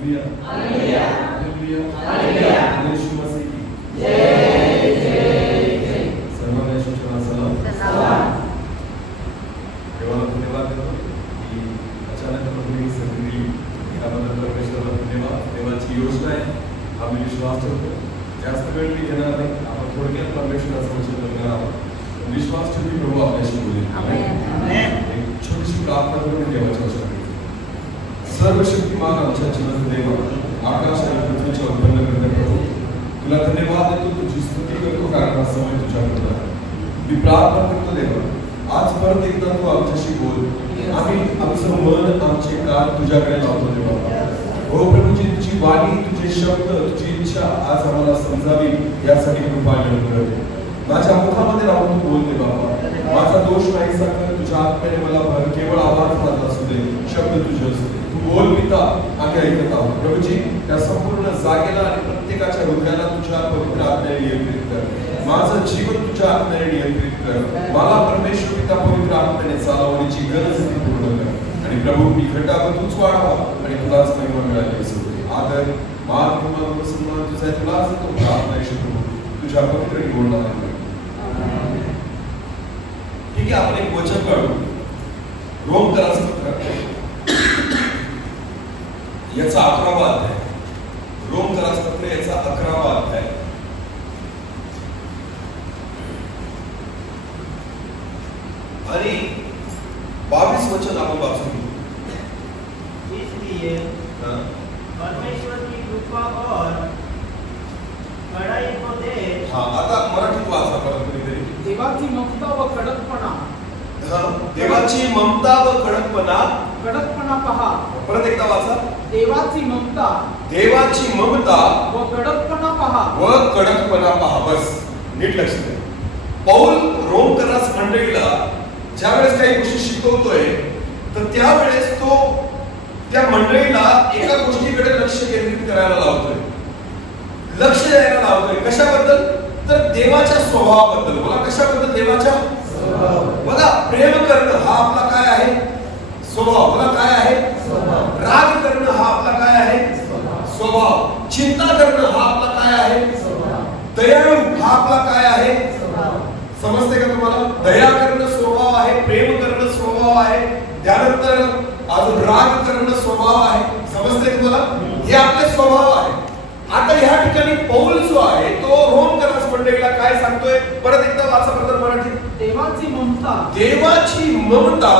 Hallelujah hallelujah hallelujah यीशु मसीह की जय जय जय। सर्वांना येशूच्या नावात सलाम। देवाला धन्यवाद देतो की अचानक आपण ही संधी दिली त्याबद्दल परमेश्वराला धन्यवाद। देवाची योजना आहे, आम्ही विश्वास ठेवतो। जास्त वेळ मी घेणार नाही, आपण थोडक्यात परमेश्वराचं वचन बघणार आहोत। विश्वास ठेवून प्रभू आपल्याशी बोलेल। आमेन। एक छोटीशी प्रार्थना करून देवाच्या वचनाकडे। सर्वशक्तिमान आमच्या जीवनाचे देव, आकाश आणि पृथ्वीचे उत्पन्न करते प्रभू, तुला धन्यवाद देतो, तुझी स्तुती करतो कारण हा समय तुझ्याकडे आहे। मी प्रार्थना करतो देवा, आज परत एकदा तू आमच्याशी बोल। आम्ही आमचं मन आमचे कान तुझ्याकडे लावतो देवा। हो प्रभूजी, तुझी वाणी, तुझे शब्द, तुझी इच्छा आज आम्हाला समजावी यासाठी कृपा कर। माझ्या मुखामध्ये राहून तू बोल दे बाबा, माझा दोष नाही सकर, तुझ्या आत्म्याने मला भर, केवळ आवाज माझा असू दे, शब्द तुझे असू दे। तू बोल पिता, आम्ही ऐकत आहोत प्रभूजी। त्या संपूर्ण जागेला आणि प्रत्येकाच्या हृदयाला तुझ्या पवित्र आत्म्याने नियंत्रित कर। माझं जीवन तुझ्या आत्म्याने नियंत्रित कर। मला परमेश्वर पिता पवित्र आत्म्याने चालवण्याची गरज ती पूर्ण कर। आणि प्रभू मी घटावं तूच वाढवा आणि तुलाच महिमा मिळाली असू दे। आदर मान किंवा सन्मान तुझा आहे, तुलाच तो प्रार्थना आहे प्रभू, तुझ्या पवित्र निवडणार आहे। ठीक आहे, आपण एक वचन काढू। रोमकराचं पत्र याचा 11वा अध्याय। रोमकराचं पत्र याचा 11वा अध्याय आणि 22 वचन आपण वाचून घेऊ। इसलिए परमेश्वर की कृपा और कड़ाई को देख। हाँ, आता मराठीत वाचा परत कधीतरी। देवाची ममता व कडकपणा। देवाची ममता व कडकपणा। कडकपणा पहा। परत एकदा वाचा। देवाची ममता। देवाची ममता व कडकपणा पहा। व कडकपणा पहा। बस नीट लक्ष द्या। पौल रोमकरास मंडळीला ज्यावेळेस काही गोष्टी शिकवतोय तर त्यावेळेस तो त्या मंडळीला एका गोष्टीकडे लक्ष केंद्रित करायला लावतोय, लक्ष द्यायला लावतोय। कशाबद्दल? तर देवाच्या स्वभावाबद्दल। बोला कशाबद्दल? देवाच्या स्वभाव। बघा, प्रेम करणं हा आपला काय आहे? स्वभाव। बोला काय आहे? स्वभाव। राग करणं हा आपला काय आहे? स्वभाव। चिंता करणं हा आपला काय आहे? स्वभाव। दयाळू हा आपला काय आहे? स्वभाव। समजते का तुम्हाला? दया करणं स्वभाव आहे, प्रेम करणं स्वभाव आहे, त्यानंतर अजून राग करणं स्वभाव आहे। समजते तुम्हाला? हे आपले स्वभाव आहे। आता ह्या ठिकाणी पौल जो आहे तो रोमकरास मंडळीला काय सांगतोय? परत एकदा वाचा बरोबर मराठी। देवाची ममता। देवाची ममता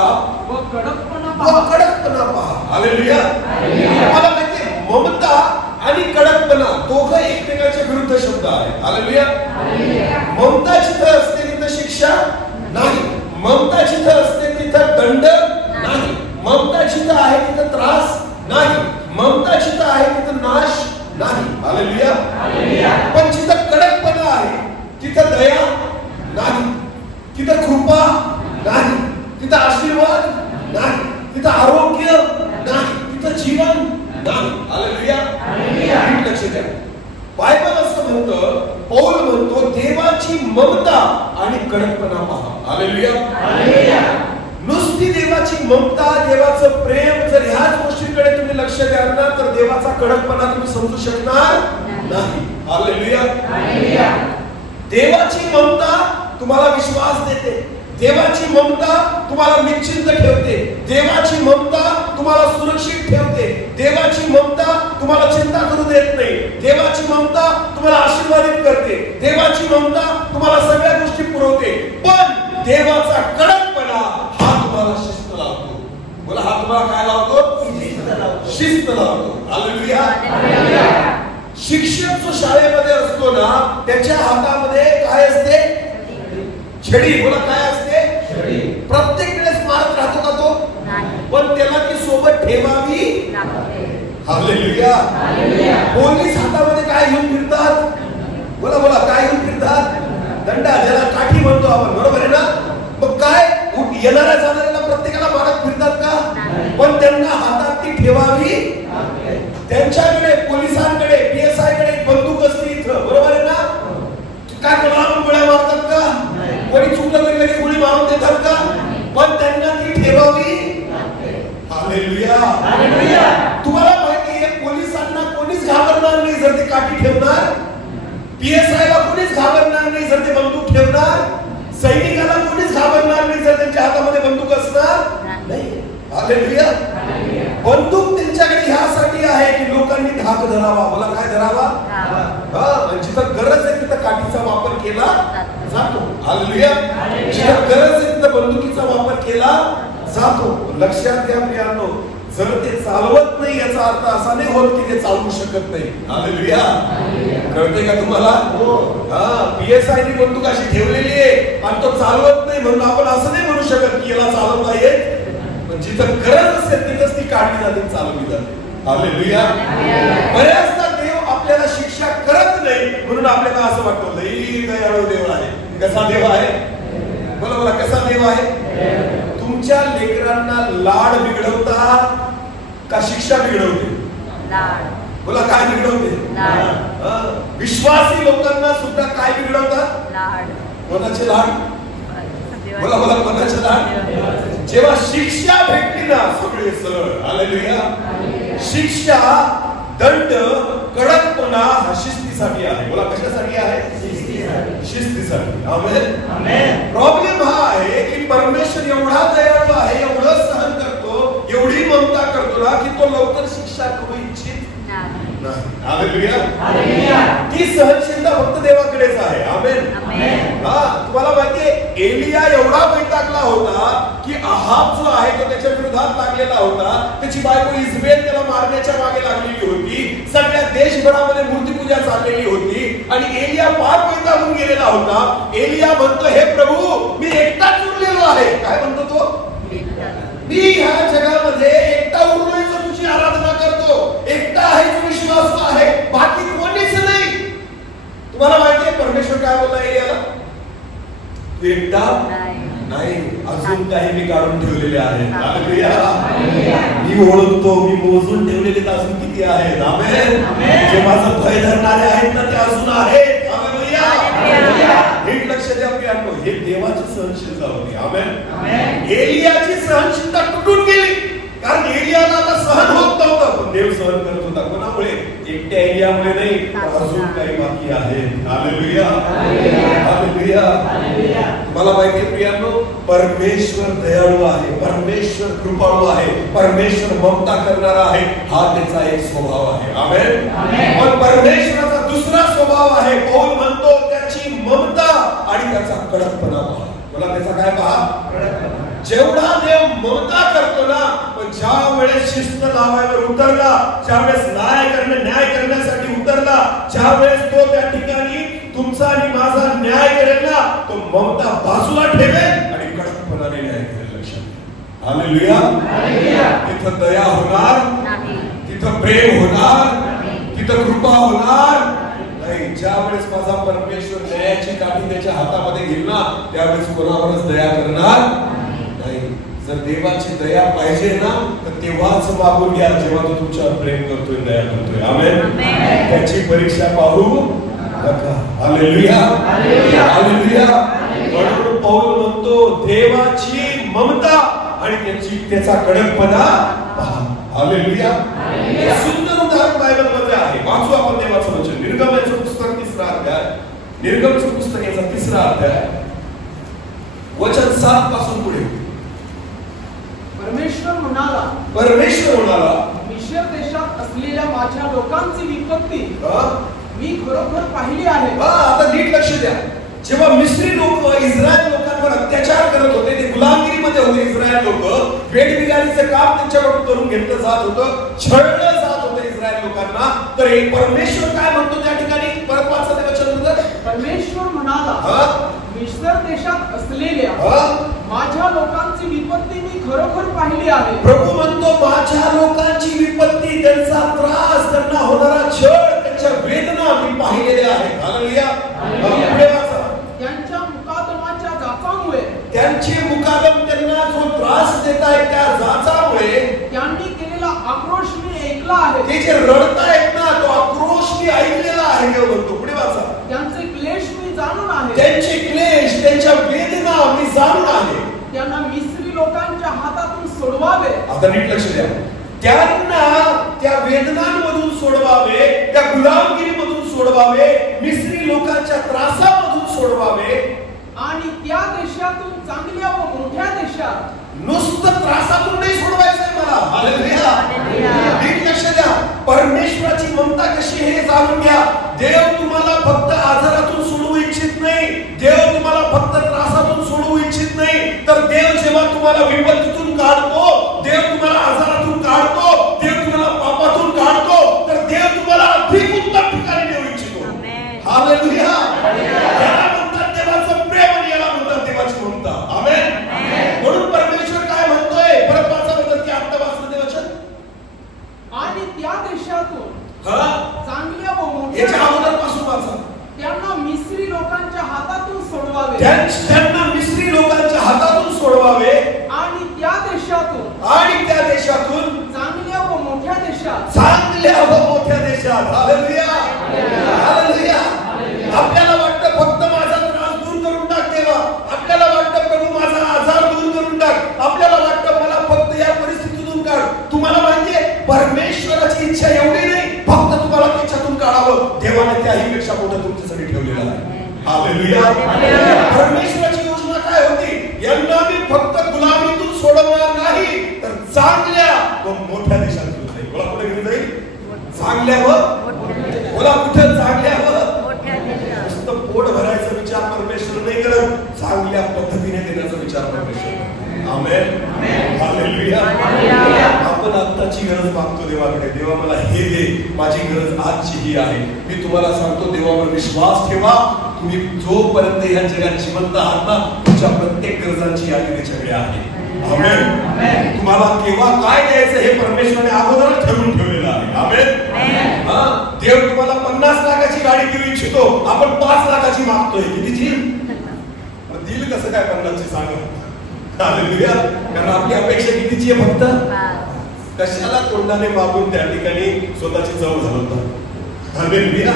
व कडकपणा व पहा। कडकपणा पहा। Hallelujah hallelujah. मला माहिती ममता आणि कडकपणा दोघं एकमेकांच्या विरुद्ध शब्द आहेत। Hallelujah hallelujah. ममता जिथं असते तिथं शिक्षा नाही, ममता जिथं असते तिथं दंड नाही, ममता जिथं आहे तिथं त्रास नाही, ममता जिथं आहे तिथं नाश नाही। Hallelujah hallelujah. पण जिथं कडकपणा आहे तिथं दया नाही, तिथं कृपा नाही, तिथं आशीर्वाद नाही, तिथं आरोग्य नाही, तिथं जीवन नाही। Hallelujah hallelujah. लक्ष द्या, बायबल असं म्हणतं, पौल म्हणतो देवाची ममता आणि कडकपणा पहा। Hallelujah hallelujah. नुसती देवाची ममता, देवाचं प्रेम जर ह्याच गोष्टीकडे तुम्ही लक्ष द्याल ना तर देवाचा कडकपणा तुम्ही समजू शकणार नाही। Hallelujah hallelujah. देवाची ममता तुम्हाला विश्वास देते, देवाची ममता तुम्हाला निश्चिंत ठेवते, देवाची ममता तुम्हाला सुरक्षित ठेवते, देवाची ममता तुम्हाला चिंता करू देत नाही, देवाची ममता तुम्हाला आशीर्वादित करते, देवाची ममता तुम्हाला सगळ्या गोष्टी पुरवते। पण देवाचा कडकपणा हा तुम्हाला शिस्त लावतो। बोला, हा तुम्हाला काय लावतो? शिस्त लावतो। Hallelujah hallelujah. शिक्षक जो शाळेमध्ये असतो ना त्याच्या हातामध्ये काय असते? छडी। बोला काय असते? छडी। प्रत्येक वेळेस मारत राहतो का तो? नाही, पण त्याला ती सोबत ठेवावी लागते। Hallelujah hallelujah. पोलीस हातामध्ये काय घेऊन फिरतात? बोला बोला काय घेऊन फिरतात? दंडा, ज्याला काठी म्हणतो आपण, बरोबर आहे ना? मग काय येणाऱ्या जाणाऱ्याला प्रत्येकाला मारत फिरतात का? पण त्यांना हातात ती ठेवावी लागते। त्यांच्याकडे, पोलिसांकडे, पीएसआय कडे बंदूक असते इथं, बरोबर आहे ना? काय कोणाला गोळ्या मारतात का? कोणी चुकलं तरी लगेच गोळी मारून देतात का? पण त्यांना ती ठेवावी लागते। Hallelujah hallelujah. तुम्हाला माहिती आहे पोलीस PSI ला कोणीच घाबरणार नाही जर ते बंदूक ठेवणार, सैनिकाला कोणीच घाबरणार नाही जर त्यांच्या हातामध्ये बंदूक असणार नाही. हालेलुया. बंदूक त्यांच्याकडे ह्यासाठी आहे की लोकांनी धाक धरावा. मला काय धरावा? जिथं गरज आहे तिथं काठीचा वापर केला जातो. हालेलुया. जिथं गरज आहे तिथं बंदुकीचा वापर केला जातो. लक्षात घ्या प्रियांनो, जर ते चालवत नाही याचा अर्थ असा नाही होत की ते चालवू शकत नाही. हालेलुया. कळते का तुम्हाला? PSI नी बंदूक अशी ठेवलेली आहे आणि तो चालवत नाही म्हणून आपण असं नाही म्हणू शकत की याला चालवता येत. पण जिथं गरज असते तिथंच ती काढली जाते, चालवली जाते. हालेलुया. बऱ्याचदा देव आपल्याला शिक्षा करत नाही म्हणून आपल्याला असं वाटतं लई दयाळू देव आहे. कसा देव आहे? बोला बोला, कसा देव आहे? तुमच्या लेकरांना लाड बिघडवता का शिक्षा बिघडवते? बोला, काय बिघडवते? विश्वासी लोकांना सुद्धा काय बिघडवतात? कोणाचे लाड? बोला बोला, कोणाचे लाड? जेव्हा शिक्षा भेटली ना सगळे सरळ. हालेलुया. शिक्षा, दंड, कडकपणा हा शिस्तीसाठी आहे. बोला, कशासाठी आहे? शिस्तीसाठी. आमेन. प्रॉब्लेम हा आहे की परमेश्वर एवढा दयाळू आहे, एवढं सहन करतो, एवढी ममता करतो ना की तो लवकर शिक्षा करू इच्छित नाही. हालेलुया. ती सहनशीलता फक्त देवाकडेच आहे. आमेन. तुम्हाला माहितीये एलिया एवढा वैतागला होता की अहाब जो आहे तो त्याच्या विरोधात लागलेला होता. त्याची बायको इजबेल त्याला मारण्याच्या मागे लागलेली होती. सगळ्या देशभरामध्ये मूर्तीपूजा चाललेली होती आणि एलिया पार वैतागून गेलेला होता. एलिया म्हणतो, हे प्रभू, मी एकटाच उरलेलो आहे. काय म्हणतो तो? मी ह्या जगामध्ये एकटा उरलोय जो तुझी आराधना करतो, एकटा आहे जो विश्वासू आहे, बाकी कोणीच नाही. तुम्हाला माहितीये परमेश्वर काय बोलला एलियाला? तू एकटा नाही, अजून काही मी काढून ठेवलेले आहेत. मी ओळखतो, मी मोजून ठेवलेले अजून किती आहेत. आमेन. जे माझं भय धरणारे आहेत ना ते अजून आहेत. नीट लक्ष द्या प्रियांनो, हे देवाची सहनशीलता होती. आमेन. एलियाची सहनशीलता तुटून गेली कारण एलियाला आता सहन होत नव्हतं, पण देव सहन करत होता. कोणामुळे? एकट्या एलियामुळे नाही, अजून काही बाकी आहे. हालेलुया. हालेलुया. तुम्हाला माहिती आहे प्रियांनो, परमेश्वर दयाळू आहे, परमेश्वर कृपाळू आहे, परमेश्वर ममता करणारा आहे. हा त्याचा एक स्वभाव आहे. आमेन. पण परमेश्वराचा दुसरा स्वभाव आहे. पौल म्हणतो त्याची ममता आणि त्याचा कडकपणा पहा. मला त्याचा काय पहा? जेवढा देव ममता करतो ना, पण ज्या वेळेस शिस्त लावायवर उतरला, ज्या वेळेस न्याय करण्यासाठी उतरला, ज्या वेळेस तो त्या ठिकाणी तुमचा आणि माझा न्याय करेल ना, तो ममता बाजूला ठेवेल आणि कडकपणाने न्याय करेल. लक्षात. हालेलुया. तिथं दया होणार नाही, तिथं प्रेम होणार, तिथं कृपा होणार नाही. ज्या वेळेस माझा परमेश्वर न्यायाची काठी त्याच्या हातामध्ये घेईल ना, त्यावेळेस कोणावरच दया करणार नाही. जर देवाची दया पाहिजे ना तर तेव्हाच मागून घ्या जेव्हा तो तुमच्यावर प्रेम करतोय, दया करतोय. आमेन. त्याची परीक्षा पाहू नका. हालेलुया. हालेलुया. म्हणून पौल म्हणतो देवाची ममता आणि त्याचा कडकपणा पहा. हालेलुया. सुंदर उदाहरण बायबल मध्ये आहे. वाचू आपण देवाचं वचन. निर्गमनाचं पुस्तक 3रा अध्याय. निर्गमनाचं पुस्तक याचा 3रा अध्याय वचन 7 पासून पुढे. परमेश्वर म्हणाला, मिश्र देशात असलेल्या माझ्या लोकांची विपत्ती मी खरोखर पाहिली आहे. आता नीट लक्ष द्या. जेव्हा मिस्री लोक इस्रायल लोकांवर अत्याचार करत होते, ते गुलामगिरीमध्ये होते. इस्रायल लोक वेठबिगारीचं काम त्यांच्याकडून करून घेतलं जात होतं, छळलं जात होतं इस्रायल लोकांना. तर एक परमेश्वर काय म्हणतो त्या ठिकाणी? परत वाचा ते वचन. परमेश्वर म्हणाला, मिश्र देशात असलेल्या माझ्या लोकांची विपत्ती मी खरोखर पाहिली आहे. प्रभू म्हणतो माझ्या लोकांची विपत्ती, त्यांचा त्रास, त्यांना होणारा छळ, त्यांच्या वेदना मी पाहिलेल्या आहेत. हालेलुया. त्यांच्या मुकादमाच्या जाचामुळे, त्यांचे मुकादम त्यांना जो त्रास देत आहे त्या जाचामुळे त्यांनी केलेला आक्रोश मी ऐकला आहे. ते जे रडतायत ना तो आक्रोश मी ऐकलेला आहे. देव म्हणतो. पुढे वाचा. त्यांचे क्लेश मी जाणून आहे. त्यांचे क्लेश, त्यांच्या वेदना मी जाणून आहे. त्यांना मिस्री लोकांच्या हातातून सोडवावे. आता नीट लक्ष द्या. त्यांना त्या वेदनांमधून सोडवावे, त्या गुलामगिरीमधून सोडवावे, मिस्री लोकांच्या त्रासामधून सोडवावे आणि त्या देशातून चांगल्या व मोठ्या देशात. नुसतं त्रासातून नाही सोडवायचंय मला. हालेलुया. नीट लक्ष द्या. परमेश्वराची ममता कशी हे जाणून घ्या. देव तुम्हाला फक्त आजारातून सोडवू इच्छित नाही, देव तुम्हाला फक्त त्रासातून सोडवू इच्छित नाही, तर देव जेव्हा तुम्हाला विपत्तीतून काढतो, देव तुम्हाला आजारातून काढतो, देव तुम्हाला पापातून काढतो, तर देव तुम्हाला अधिक उत्तम ठिकाणी नेऊ इच्छितो. हालेलुया. याला म्हणतात देवाचं प्रेम आणि याला म्हणतात देवाची ममता. आमेन. म्हणून परमेश्वर काय म्हणतोय, परत वाचा म्हणतात की आता वाचलं देवाचं. आणि त्या देशातून चांगल्या व मोठ्या याच्या अगोदरपासून वाचा. त्यांना मिस्री लोकांच्या हातातून सोडवावे. त्यांना मिस्री लोकांच्या हातातून सोडवावे आणि त्या देशातून चांगल्या व मोठ्या देशात. चांगल्या व मोठ्या देशात. हालेलुया. हालेलुया. आपल्याला वाटतं फक्त माझा त्रास दूर करून टाक देवा, आपल्याला वाटतं प्रभू माझा आजार दूर करून टाक, आपल्याला वाटतं मला फक्त या परिस्थितीतून काढ. तुम्हाला माहितीये परमेश्वराची इच्छा एवढी नाही फक्त तुम्हाला त्याच्यातून काढावं, देवाने त्याही पेक्षा मोठं तुमच्यासाठी ठेवलेलं आहे. हालेलुया. परमेश्वराची योजना काय होती, यांना मी फक्त गुलामीतून सोडवणार नाही तर चांगल्या व मोठ्या देशात घेऊन जाईल. बोला कुठे घेऊन जाईल? चांगल्या व बोला कुठे? चांगल्या व नुसतं पोट भरायचा विचार परमेश्वर नाही करत, चांगल्या पद्धतीने देण्याचा विचार परमेश्वर. आमेन. हालेलुया. आपण आत्ताची गरज मागतो देवाकडे, देवा मला हे दे, माझी गरज आजची ही आहे. मी तुम्हाला सांगतो देवावर विश्वास ठेवा. तुम्ही जोपर्यंत ह्या जगात जिवंत आहात ना, तुमच्या प्रत्येक गरजांची यादी त्याच्याकडे आहे. आमेन. तुम्हाला केव्हा काय द्यायचं हे परमेश्वराने अगोदरच ठरवून ठेवलेलं आहे. आमेन. देव तुम्हाला 50 लाखाची गाडी देऊ इच्छितो, आपण 5 लाखाची मागतोय. कितीची? दिल कसं काय 50ची सांगा. हालेलुया. कारण आपली अपेक्षा कितीची आहे? फक्त कशाला तोंडाने मागून त्या ठिकाणी स्वतःची चव घालवतात. हालेलुया.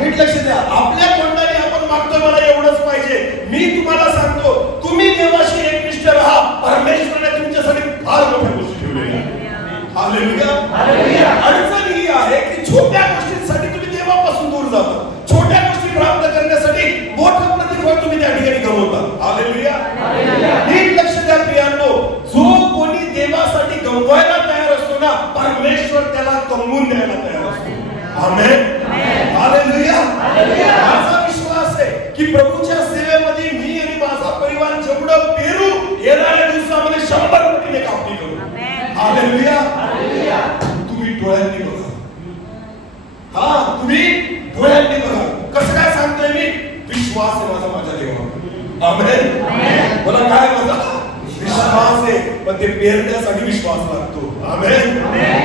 नीट लक्ष द्या. आपल्या तोंडाने आपण मागतो मला एवढंच पाहिजे. मी तुम्हाला सांगतो तुम्ही देवाशी एकनिष्ठ राहा, परमेश्वराने तुमच्यासाठी फार मोठ्या गोष्टी ठेवलेल्या आहेत. हालेलुया. अडचण ही आहे की छोट्या गोष्टींसाठी तुम्ही देवापासून दूर जाता, छोट्या गोष्टी प्राप्त करण्यासाठी मोठं प्रतिफळ तुम्ही त्या ठिकाणी गमवता. हालेलुया. नीट लक्ष द्या प्रियांनो, जो कोणी देवासाठी गमवायला तयार असतो ना, परमेश्वर त्याला कमवून द्यायला तयार असतो. आमेन. हालेलुया. माझा विश्वास आहे की प्रभूच्या सेवेमध्ये मी आणि माझा परिवार जेवढं पेरू, येणाऱ्या दिवसामध्ये 100 पटीने कापणी करू. हालेलुया. तुम्ही डोळ्यांनी बघा. तुम्ही डोळ्यांनी बघा. कसं काय सांगतोय मी? विश्वास आहे माझा माझ्या देवावर. आमेन. मला काय माझा विश्वास आहे, पण ते पेरण्यासाठी विश्वास लागतो. आमेन.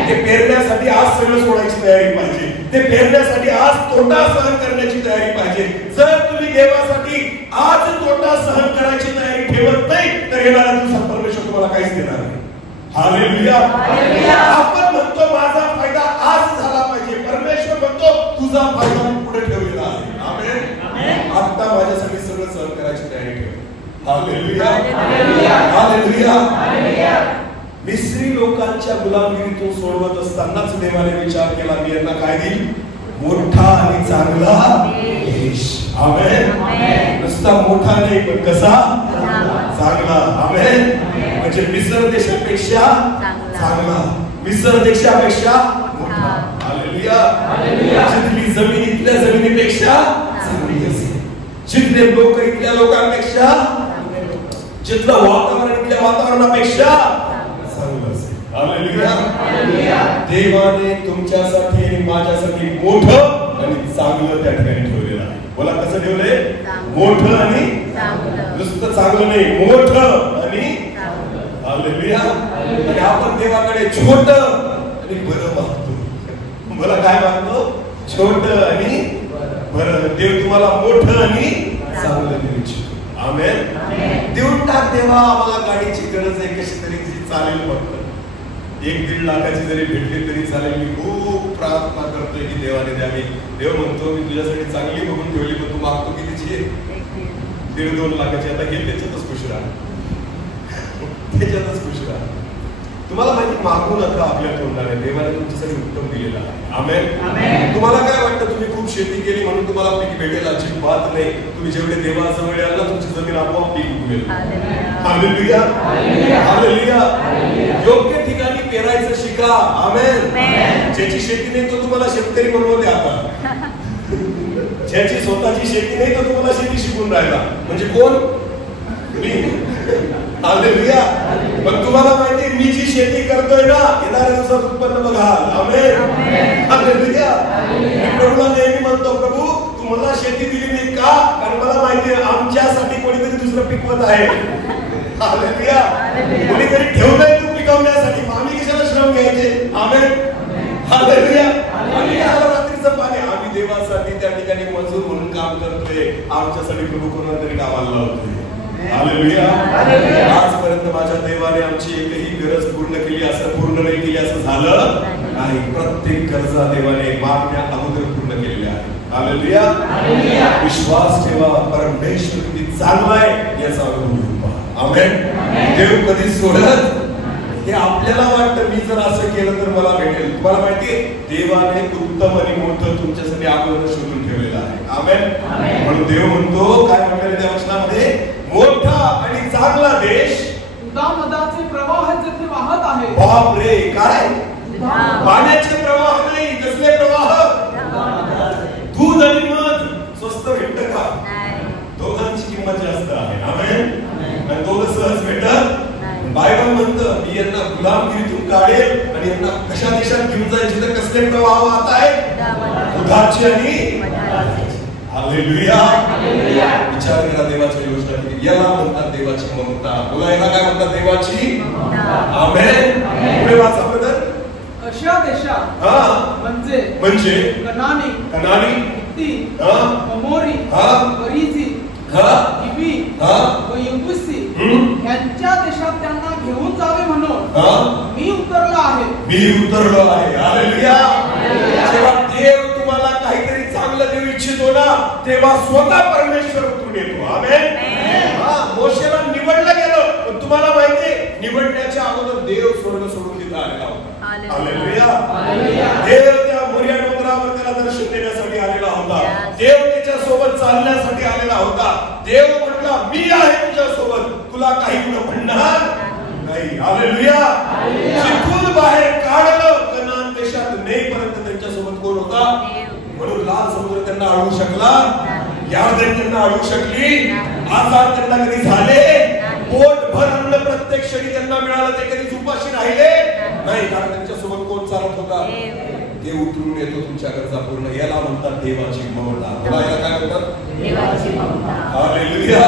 ते पेरण्यासाठी आज सगळं सोडायची तयारी पाहिजे, ते पेरण्यासाठी आज तोटा सहन करण्याची तयारी पाहिजे. जर तुम्ही देवासाठी आज तोटा सहन करायची तयारी ठेवत नाही तर येणाऱ्या दिवसात परमेश्वर तुम्हाला काहीच देणार नाही. हालेलुया. आपण म्हणतो माझा फायदा आज झाला पाहिजे, परमेश्वर म्हणतो तुझा फायदा पुढे ठेवलेला आहे. आमेन. आता माझ्यासाठी सगळं सहन करायची तयारी ठेव. हालेलुया. हालेलुया. मिस्री लोकांच्या गुलामगिरीतून सोडवत असतानाच देवाने विचार केला मी यांना काय देईल? मोठा आणि चांगला देश. आमेन. नुसता मोठा नाही पण कसा? चांगला. आमेन. म्हणजे मिस्र देशापेक्षा चांगला, मिस्र देशापेक्षा मोठा. हालेलुया. जिथली जमीन इथल्या जमिनीपेक्षा चांगली असेल, जिथले लोक इथल्या लोकांपेक्षा, जिथलं वातावरण इथल्या वातावरणापेक्षा चांगलं असेल. हालेलुया. देवाने तुमच्यासाठी आणि माझ्यासाठी मोठं आणि चांगलं त्या ठिकाणी ठेवलेलं आहे. बोला कसं ठेवलंय? मोठं आणि नुसतं चांगलं नाही, मोठं आणि हालेलुया. आणि आपण देवाकडे छोट आणि बरं मागतो. मला काय मागतो? छोट आणि बरं. देव तुम्हाला मोठं आणि चांगलं देऊ इच्छितो. आमेन. देऊन टाक देवा, आम्हाला गाडीची गरज आहे, कशी तरी चालेल, फक्त 1-1.5 लाखाची जरी भेटली तरी चालेल. मी खूप प्रार्थना करतोय की देवाने द्यावी. देव म्हणतो मी तुझ्यासाठी चांगली बघून ठेवली, पण तू मागतो कितीची आहे? 1.5-2 लाखाची. आता घे, त्याच्यातच खुश राहा, त्याच्यातच खुश राहा. तुम्हाला माहिती, मागू नका आपल्या तोंडाने, देवाने तुमच्यासाठी उत्तम दिलेलं आहे. आमेन. तुम्हाला काय वाटतं तुम्ही खूप शेती केली म्हणून तुम्हाला पीक भेटेल? अजिबात नाही. तुम्ही जेवढे देवाजवळ याल ना तुमची जमीन आपोआप पीक उगवेल. Hallelujah, hallelujah. योग्य ठिकाणी पेरायचं शिका. आमेन. ज्याची शेती नाही तो तुम्हाला शेतकरी बनवू द्या. आता ज्याची स्वतःची शेती नाही तो तुम्हाला शेती शिकून राहिला म्हणजे कोण? मी. हालेलुया. पण तुम्हाला माहिती मी जी शेती करतोय ना, येणाऱ्या दिवसात उत्पन्न बघा. आमेन. हालेलुया. प्रभूला नेहमी म्हणतो, प्रभू तू मला शेती दिली नाही का? कारण मला माहिती आहे आमच्यासाठी कोणीतरी दुसरं पिकवत आहे. हालेलुया. कोणीतरी ठेवलंय तू पिकवण्यासाठी, आम्ही कशाला श्रम घ्यायचे? आमेन. हालेलुया. आम्ही रात्रीचं पाणी आम्ही देवासाठी त्या ठिकाणी मजूर म्हणून काम करतोय. आमच्यासाठी प्रभू कोणाला तरी कामाला लावतोय. हालेलुया. आजपर्यंत माझ्या देवाने आमची एकही गरज पूर्ण केली असं, पूर्ण नाही केली असं झालं नाही. प्रत्येक गरजा देवाने मागण्या अगोदर पूर्ण केलेल्या आहे. हालेलुया. विश्वास ठेवा, परमेश्वर किती चांगला आहे याचा अनुभव घेऊन पहा. आमेन. देव कधी सोडत हे आपल्याला वाटतं, मी जर असं केलं तर मला भेटेल. तुम्हाला माहितीये देवाने उत्तम आणि मोठं तुमच्यासाठी अगोदर शोधून ठेवलेलं आहे. आमेन. म्हणून देव म्हणतो, काय म्हटलेलं त्या वचनामध्ये, मोठा आणि चांगला देश, दुधामधाचे प्रवाह जेथे वाहत आहे. बाप रे, काय पाण्याचे प्रवाह नाही, कसले प्रवाह? दूध आणि मध. स्वस्त भेटत का? दोघांची किंमत जास्त आहे. आमेन. आणि दोघं सहज भेटत. बायबल म्हणतं, मी यांना गुलामगिरीतून काढेल आणि यांना कशा देशात घेऊन जाईल जिथे कसले प्रवाह वाहत आहेत? दुधाची आणि हालेलुया. विचार करा देवाची योजना किती. याला म्हणतात देवाची ममता. बोला, याला काय म्हणतात? देवाची. आमेन. पुढे वाचा बदल. अशा देशात म्हणजे कनानी, हित्ती, अमोरी, परिजी, हिवी व यबुसी यांच्या देशात त्यांना घेऊन जावे म्हणून मी उतरलो आहे. मी उतरलो आहे. हालेलुया. जेव्हा देव तुम्हाला काहीतरी चांगलं देऊ इच्छितो ना, तेव्हा स्वतः परमेश्वर उतरून येतो. आमेन. मोशेला निवडलं गेलं, पण तुम्हाला माहितीये निवडण्याच्या अगोदर देव स्वर्ग सोडून तिथं आलेला होता. हालेलुया. देव त्या मोरिया डोंगरावर त्याला दर्शन देण्यासाठी आलेला होता. देव त्याच्या सोबत चालण्यासाठी आलेला होता. देव म्हटला, मी आहे तुझ्या सोबत, तुला काही कुठं म्हणणार नाही. हालेलुया. जिथून बाहेर काढलं कनान देशात नेईपर्यंत त्यांच्या सोबत कोण होता? म्हणून लाल समुद्र त्यांना अडवू शकला, यार्दन त्यांना अडवू शकली, आजार त्यांना कधी झाले, पोटभर अन्न प्रत्येक क्षणी त्यांना मिळालं, ते कधी उपाशी राहिले नाही. कारण त्यांच्या सोबत कोण चालत होता? देव उतरून येतो तुमच्या गरजा पूर्ण. याला म्हणतात देवाची ममता. याला काय म्हणतात? देवाची ममता. हालेलुया.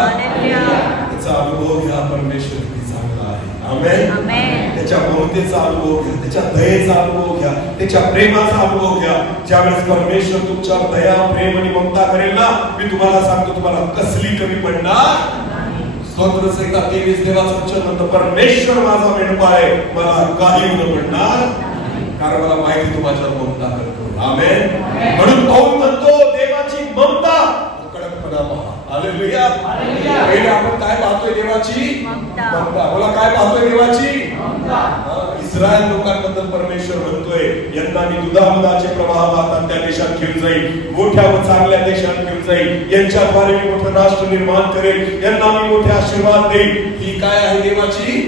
त्याचा अनुभव घ्या. परमेश्वर किती चांगला आहे. आमेन. त्याच्या ममतेचा अनुभव घ्या, त्याच्या दयेचा अनुभव घ्या, त्याच्या प्रेमाचा अनुभव घ्या. ज्यावेळेस परमेश्वर तुमच्यावर दया, प्रेम आणि ममता करेल ना, मी तुम्हाला सांगतो, तुम्हाला कसली कमी पडणार. स्तोत्र संहिता 23 देवाचं वचन म्हणतं, परमेश्वर माझा मेंढपाळ आहे, मला काही न पडणार, कारण मला माहिती तू माझ्यावर ममता करतो. आमेन. म्हणून पाऊल म्हणतो, देवाची ममता, कडकपणा पहा. हालेलुया. पहिले आपण काय पाहतोय? देवाची ममता. बोला, काय पाहतोय? देवाची ममता. इस्रायल लोकांबद्दल परमेश्वर म्हणतोय, यांना मी दुधामधाचे प्रवाह वाहतात त्या देशात घेऊन जाईल, मोठ्या व चांगल्या देशात घेऊन जाईल, यांच्याद्वारे मी मोठं राष्ट्र निर्माण करेल, यांना मी मोठे आशीर्वाद देईल. ही काय आहे? देवाची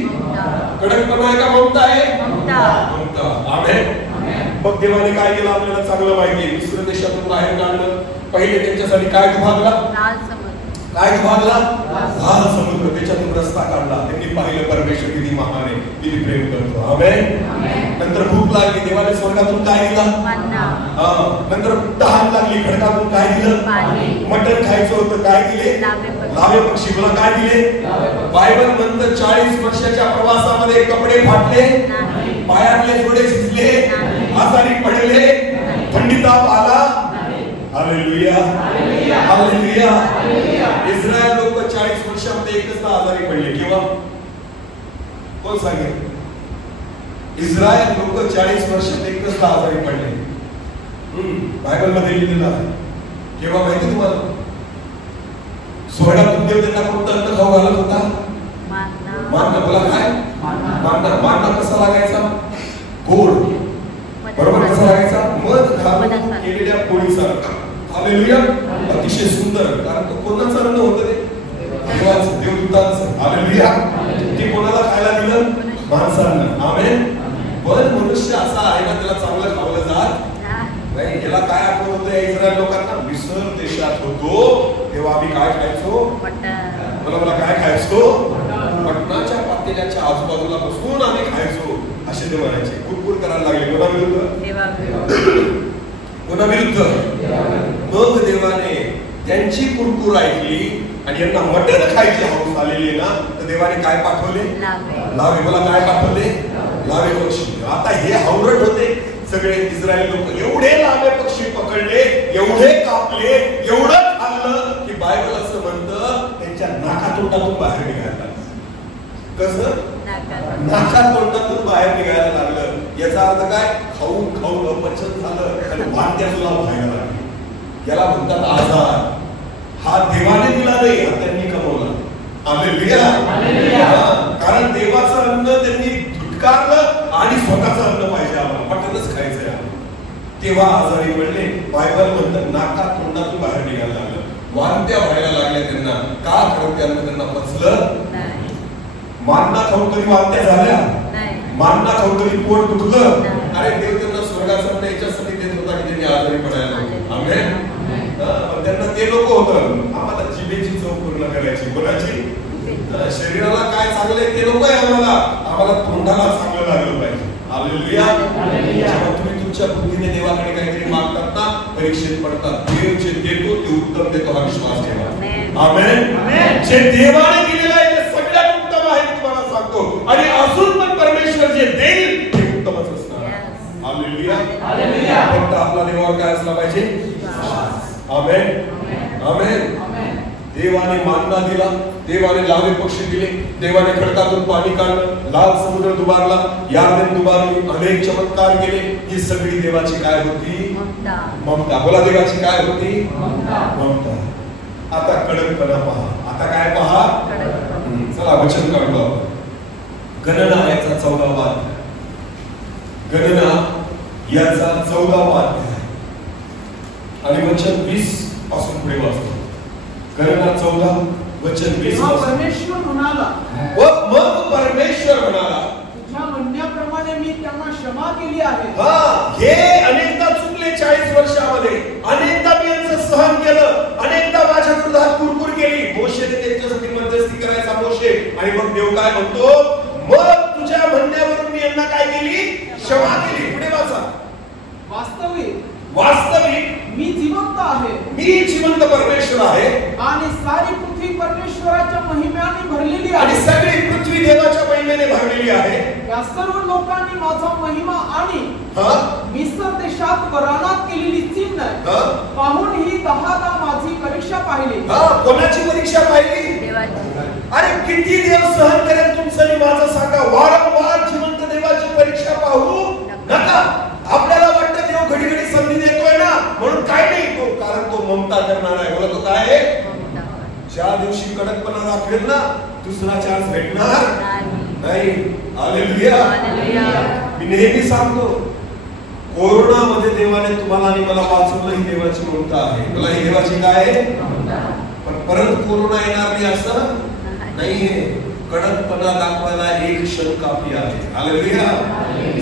कडकपणा आहे का ममता आहे? ममता. आमेन. मग देवाने काय केलं आपल्याला चांगलं माहिती आहे. मिस्र देशातून बाहेर काढलं. पहिले त्यांच्यासाठी काय विभागला? काय विभागला? लाल समुद्र. त्याच्यातून रस्ता काढला. त्यांनी पाहिलं परमेश्वर किती महान आहे, किती प्रेम करतो. आमेन. नंतर भूक लागली, देवाने स्वर्गातून काय दिलं? नंतर तहान लागली, खडकातून काय दिलं? मटण खायचं होतं, काय दिले? लावे पक्षी. बोला, काय दिले? बायबल म्हणतं 40 वर्षाच्या प्रवासामध्ये कपडे फाटले, पायातले जोडे शिजले, आजारी पडले, थंडी ताप आला. हालेलुया. हालेलुया. इस्रायल लोक 40 वर्षामध्ये एकच आजारी पडले. किंवा कोण सांगेल? इस्रायल लोक 40 वर्षात एकच आजारी पडले. बायबल मध्ये लिहिलेलं आहे. केव्हा माहिती तुम्हाला? स्वर्गात देव त्यांना कोणतं अन्न खाऊ घालत होता? मान्ना. बोला, काय? मांडा कसा लागायचा? गोड. बरोबर, कसा लागायचा? मध घालून केलेल्या पोळीसारखा. हालेलुया. अतिशय सुंदर. कारण तो कोणाचं अन्न होतं ते? देवाचं, देवदूतांचं. हालेलुया. ते कोणाला खायला दिलं? माणसांना. आमेन. पण मनुष्य असा आहे ना, त्याला चांगलं खावलं जात नाही. याला काय आठवत होतं या इस्रायल लोकांना? मिस्र देशात होतो तेव्हा आम्ही काय खायचो? मला काय खायचो? मटणाच्या पातेल्याच्या आजूबाजूला बसून आम्ही खायचो असे ते म्हणायचे. कुरकुर करायला लागले. कोणाविरुद्ध? मग देवाने त्यांची कुरकुर ऐकली आणि यांना मटण खायची हौस आलेली ना, तर देवाने काय पाठवले? लावे. मला काय पाठवले? लावे पक्षी. आता हे हावरट होते सगळे इस्रायल लोक. एवढे लावे पक्षी पकडले, एवढे कापले, एवढं खाल्लं की बायबल असं म्हणतं त्यांच्या नाकातोंडातून बाहेर निघायला लागलं. कसं? नाकातोंडातून बाहेर निघायला लागलं. याचा अर्थ काय? खाऊन खाऊन अपचन झालं आणि वांत्या तुला व्हायला लागली. याला म्हणतात आजार. हा देवाने दिला नाही, हा त्यांनी कमवला. कारण देवाचं अन्न त्यांनी धुटकारलं आणि स्वतःचं अन्न पाहिजे आम्हाला, मटणच खायचंय आम्हाला. तेव्हा आजारी पडले. बायबल म्हणतात नाकात तोंडातून बाहेर निघायला लागलं, वांत्या व्हायला लागल्या त्यांना. का? कारण त्यांना पचलं. मांडा खाऊन कधी वांत्या झाल्या? मांडा खाऊन कधी पोट दुखलं? अरे देव त्यांना स्वर्गाचं अन्न याच्यासाठी देत होता की त्यांनी आजारी पडायला. आमेन. त्यांना ते लोक होतं आम्हाला जिभेची चव पूर्ण करायची. कोणाची? शरीराला काय चांगलंय ते लोक आहे आम्हाला तोंडाला चांगलं लागलं पाहिजे. हालेलुया. जेव्हा तुम्ही तुमच्या बुद्धीने देवाकडे काहीतरी मागतात ना, परीक्षेत पडतात. देव जे देतो ते उत्तम देतो हा विश्वास ठेवा. आमेन. जे देवाने दिलेलं आहे ते सगळ्यात उत्तम आहे तुम्हाला सांगतो. आणि अजून पण परमेश्वर जे देईल ते उत्तमच असणार. हालेलुया. फक्त आपला देवावर काय असला पाहिजे? आमेन. आमेन. देवाने मानना दिला, देवाने लावे पक्षी दिले, देवाने खडकातून पाणी काढलं, लाल समुद्र दुबारला, यार्देन दुबारली, अनेक चमत्कार केले. ही सगळी देवाची काय होती? ममता. बोला, देवाची काय होती? ममता. आता कडकपणा पहा. आता काय पहा? चला वचन काढलो. गणना याचा 14वा अध्याय. गणना याचा 14वा अध्याय आणि वचन 20 पासून पुढे वाचतो. गणना 14 वचन 20. परमेश्वर म्हणाला, व मग परमेश्वर म्हणाला, तुझ्या म्हणण्याप्रमाणे मी त्यांना क्षमा केली आहे. हे अनेकदा चुकले 40 वर्षामध्ये, अनेकदा मी यांचं सहन केलं, अनेकदा माझ्या विरोधात कुरकुर केली. मोशेने त्यांच्यासाठी मध्यस्थी करायचा मोशे. आणि मग देव काय म्हणतो? मग तुझ्या म्हणण्यावरून मी यांना काय केली? क्षमा केली. पुढे वाचा. वास्तविक मी जिवंत आहे. मी जिवंत परमेश्वर आहे आणि सारी पृथ्वी परमेश्वराच्या महिम्याने भरलेली आहे. आणि सगळी पृथ्वी देवाच्या महिमेने भरलेली आहे. या सर्व लोकांनी माझा महिमा आणि मिस्र देशात वरानात केलेली चिन्ह पाहून ही 10 माझी परीक्षा पाहिली. कोणाची परीक्षा पाहिली? देवाची. अरे किती देव सहन करेल तुमचं आणि माझं सांगा. वारंवार जिवंत देवाची परीक्षा पाहू नका. आपल्याला वाटतं देव घडी घडी संधी देतोय ना म्हणून काय नाही तो, कारण तो ममता करणार आहे. बोला, तो काय आहे? ज्या दिवशी कडकपणा दाखवेल ना, दुसरा चान्स भेटणार नाही. हालेलुया. मी नेहमी सांगतो, कोरोनामध्ये देवाने तुम्हाला आणि मला वाचवलं ही देवाची ममता आहे. मला ही देवाची काय आहे? पण परत कोरोना येणार नाही असं नाहीये. कडकपणा दाखवायला एक क्षण काफी आहे. हालेलुया.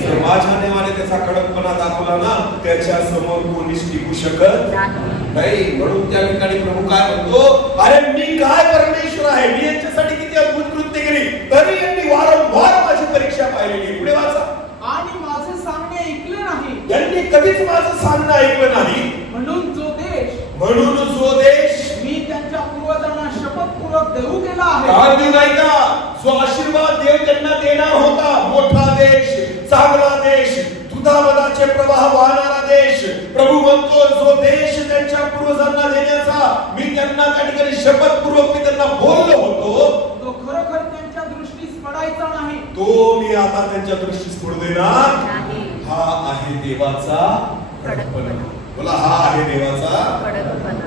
जर माझ्या देवाने त्याचा कडकपणा दाखवला ना, त्याच्या समोर कोणीच टिकू शकत नाही. म्हणून त्या ठिकाणी प्रभू काय म्हणतो? अरे मी काय परमेश्वर आहे, मी यांच्यासाठी किती अद्भुत कृत्य केली, तरी यांनी वारंवार माझी परीक्षा पाहिलेली. पुढे वाचा. आणि माझे सांगणे ऐकले नाही. यांनी कधीच माझं सांगणं ऐकलं नाही. म्हणून जो देश मी त्यांच्या पूर्वजांना शपथपूर्वक देऊ केला आहे. नाही का? जो आशीर्वाद देव त्यांना देणार होता, मोठा देश, चांगला देश, दुधामधाचे प्रवाह वाहणारा देश. प्रभू म्हणतो, जो देश त्यांच्या पूर्वजांना देण्याचा मी त्यांना त्या ठिकाणी शपथपूर्वक मी त्यांना बोललो होतो, तो खरोखर त्यांच्या दृष्टीस पडायचा नाही. तो मी आता त्यांच्या दृष्टीस पडू देणार. हा आहे देवाचा कडकपणा. बोला, हा आहे देवाचा कडकपणा.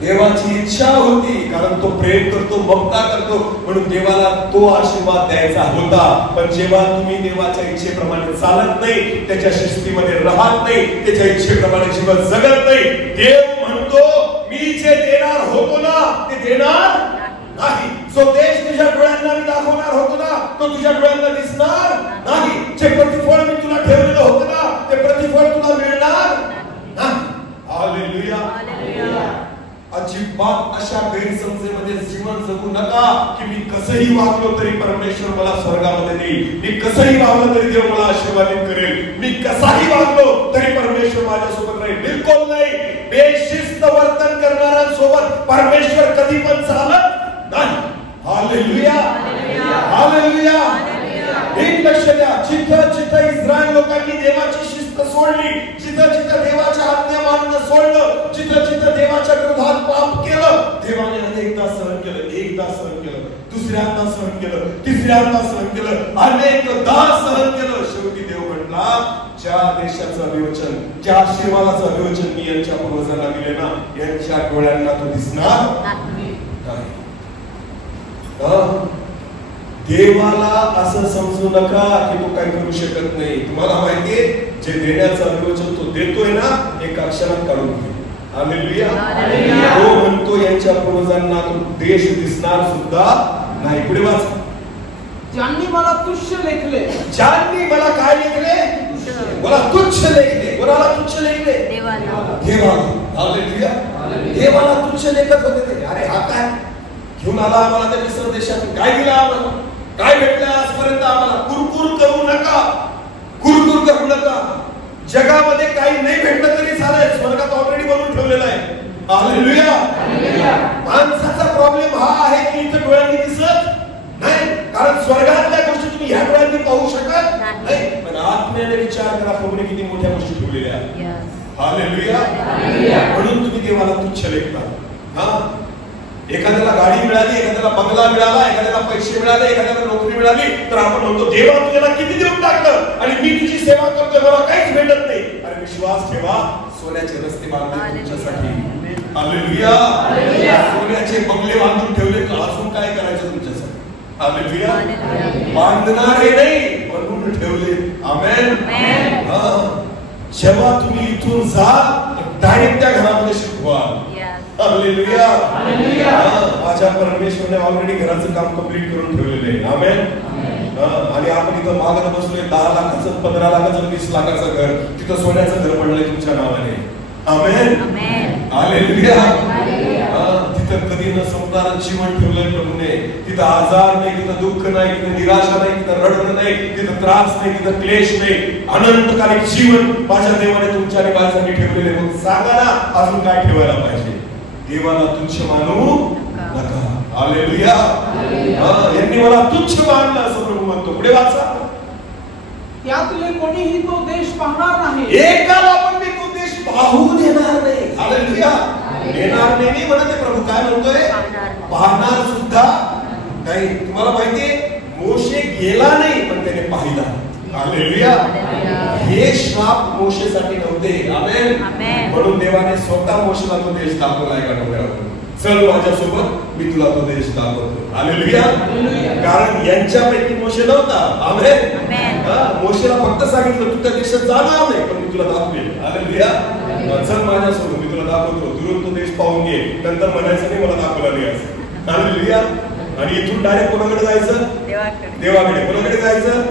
देवाची इच्छा होती, कारण तो प्रेम करतो, ममता करतो, म्हणून देवाला तो आशीर्वाद द्यायचा होता. पण जेव्हा तुम्ही देवाच्या इच्छेप्रमाणे चालत नाही, त्याच्या शिस्तीमध्ये राहत नाही, त्याच्या इच्छेप्रमाणे जीवन जगत नाही, देव म्हणतो मी जे देणार होतो ना ते देणार नाही. जो देश तुझ्या डोळ्यांना मी दाखवणार होतो ना तो तुझ्या डोळ्यांना दिसणार नाही. जे प्रतिफळ मी तुला ठेवलेलं होतं ना ते प्रतिफळ तुला मिळणार नाही. हालेलुया. अजिबात अशा गैरसमजेमध्ये जीवन जगू नका की मी कसंही वागलो तरी परमेश्वर मला स्वर्गामध्ये देईल, मी कसंही वागलो तरी देव मला आशीर्वादित करेल, मी कसाही वागलो तरी परमेश्वर माझ्यासोबत राहील. बिलकुल नाही. बेशिस्त वर्तन करणाऱ्यांसोबत परमेश्वर कधी पण चालत नाही. हालेलुया. हालेलुया. एक लक्ष द्या, जिथं जिथं इस्रायल लोकांनी देवाची शिस्त सोडली, जिथं जिथं देवाच्या आज्ञा मानणं सोडलं, जिथं जिथं देवाच्या विरोधात पाप केलं, देवाने अनेकदा सहन केलं, एकदा सहन केलं, दुसऱ्यांदा सहन केलं, तिसऱ्यांदा सहन केलं, अनेकदा सहन केलं. शेवटी देव म्हटला ज्या देशाचं विवेचन, ज्या आशीर्वादाचं विवेचन मी यांच्या पूर्वजांना दिले ना, यांच्या डोळ्यांना तो दिसणार नाही. देवाला असं समजू नका की तो काही करू शकत नाही. तुम्हाला माहितीये जे देण्याचा विवेचन तो देतोय ना, एका क्षणात काढून घे. हालेलुया. तो म्हणतो यांच्या पूर्वजांना तो देश दिसणार सुद्धा नाही. पुढे वाच. ज्यांनी मला तुच्छ लेखले, ज्यांनी मला काय लेखले, मला तुच्छ लेखले. कोणाला तुच्छ लेखले? देवाला. हालेलुया. देवाला तुच्छ लेखत होते ते. अरे हा काय घेऊन आला आम्हाला त्या मिस्र देशातून, काय दिला आम्हाला, काय भेटलं आजपर्यंत आम्हाला. कुरकुर करू नका, कुरकुर करू नका. जगामध्ये काही नाही भेटलं तरी चालेल, स्वर्गात ऑलरेडी बनवून ठेवलेलं आहे. हालेलुया. माणसाचा प्रॉब्लेम हा आहे की इथं डोळ्यांनी दिसत नाही, कारण स्वर्गातल्या गोष्टी तुम्ही ह्या डोळ्यांनी पाहू शकत नाही, पण आत्म्याने विचार करा प्रभूने किती मोठ्या गोष्टी ठेवलेल्या आहेत. हालेलुया. म्हणून तुम्ही देवाला तुच्छ लेखता. हा, एखाद्याला गाडी मिळाली, एखाद्याला बंगला मिळाला, एखाद्याला पैसे मिळाले, एखाद्याला नोकरी मिळाली, तर आपण म्हणतो देवा तुझ्याला किती देऊन टाकलं आणि मी तुझी सेवा करतोय, मला काहीच भेटत नाही. अरे विश्वास ठेवा, सोन्याचे रस्ते बांधले तुमच्यासाठी. हालेलुया. सोन्याचे बंगले बांधून ठेवले, तर अजून काय करायचं तुमच्यासाठी. हालेलुया. बांधणारे नाही, बनवून ठेवले. आमेन. जेव्हा तुम्ही इथून जा डायरेक्ट त्या घरामध्ये शिकवाल. हालेलुया. माझ्या परमेश्वरने ऑलरेडी घराचं काम कंप्लीट करून ठेवलेलं आहे. आमेन. आणि आपण इथं मागत बसलोय 10 लाखाचं, 15 लाखाचं, 20 लाखाचं घर, तिथं सोन्याचं घर पडलंय तुमच्या नावाने. आमेन. हालेलुया. तिथं कधी न संपणारं जीवन ठेवलंय प्रभूने. तिथं आजार नाही, तिथं दुःख नाही, तिथं निराशा नाही, तिथं रडणं नाही, तिथं त्रास नाही, तिथं क्लेश नाही. अनंतकालिक जीवन माझ्या देवाने तुमच्या आणि माझ्यासाठी ठेवलेले. मग सांगा ना अजून काय ठेवायला पाहिजे. देवाला तुच्छ मानू नका. हालेलुया. यांनी मला तुच्छ मानलं असं प्रभू म्हणतो. पुढे वाचा. त्यातले कोणीही तो देश पाहणार नाही, एकाला पण मी तो देश पाहू देणार नाही. हालेलुया. येणार नाही म्हणते प्रभू. काय म्हणतोय? पाहणार सुद्धा नाही. तुम्हाला माहितीये मोशे गेला नाही पण त्याने पाहिला. हालेलुया. हे श्राप मोशेसाठी नव्हते. आमेन. म्हणून देवाने स्वतः मोशेला तो देश दाखवलाय का डोंगरावर. चल माझ्यासोबत, मी तुला तो देश दाखवतो. हालेलुया. कारण यांच्यापैकी मोशे नव्हता. आमेन. मोशेला फक्त सांगितलं तू त्या देशात जाणार नाही, पण मी तुला दाखवेल. हालेलुया. चल माझ्यासोबत, मी तुला दाखवतो. दुरून तो देश पाहून घे. नंतर म्हणायचं नाही मला दाखवला नाही असं. हालेलुया. आणि इथून डायरेक्ट कोणाकडे जायचं? देवाकडे. कोणाकडे जायचं?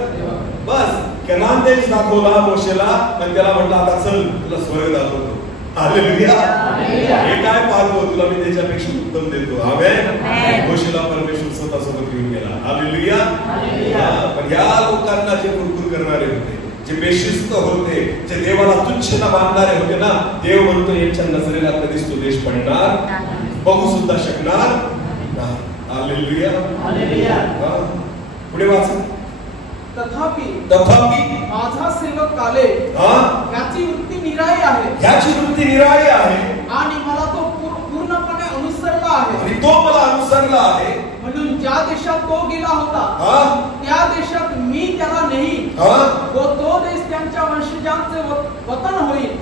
बस कनान देश दाखवला मोशेला आणि त्याला म्हटलं आता चल तुला स्वर्ग दाखवतो. हालेलुया. हे काय पाहतो तुला मी त्याच्यापेक्षा उत्तम देतो. आमेन. मोशेला परमेश्वर स्वतःसोबत घेऊन गेला. हालेलुया. पण या लोकांना जे कुरकुर करणारे होते, जे बेशिस्त होते, जे देवाला तुच्छ मानणारे होते ना, देव म्हणतो यांच्या नजरेला कधीच तो देश पडणार, बघू सुद्धा शकणार नाही. हालेलुया. पुढे वाचा. तथापि माझा सेवक काले याची वृत्ती निराळी आहे, याची वृत्ती निराळी आहे आणि मला तो पूर्णपणे अनुसरला आहे. आणि तो मला अनुसरला आहे. म्हणून ज्या देशात तो गेला होता त्या देशात मी त्याला नेईन व तो देश त्यांच्या वंशजांचे वतन होईल.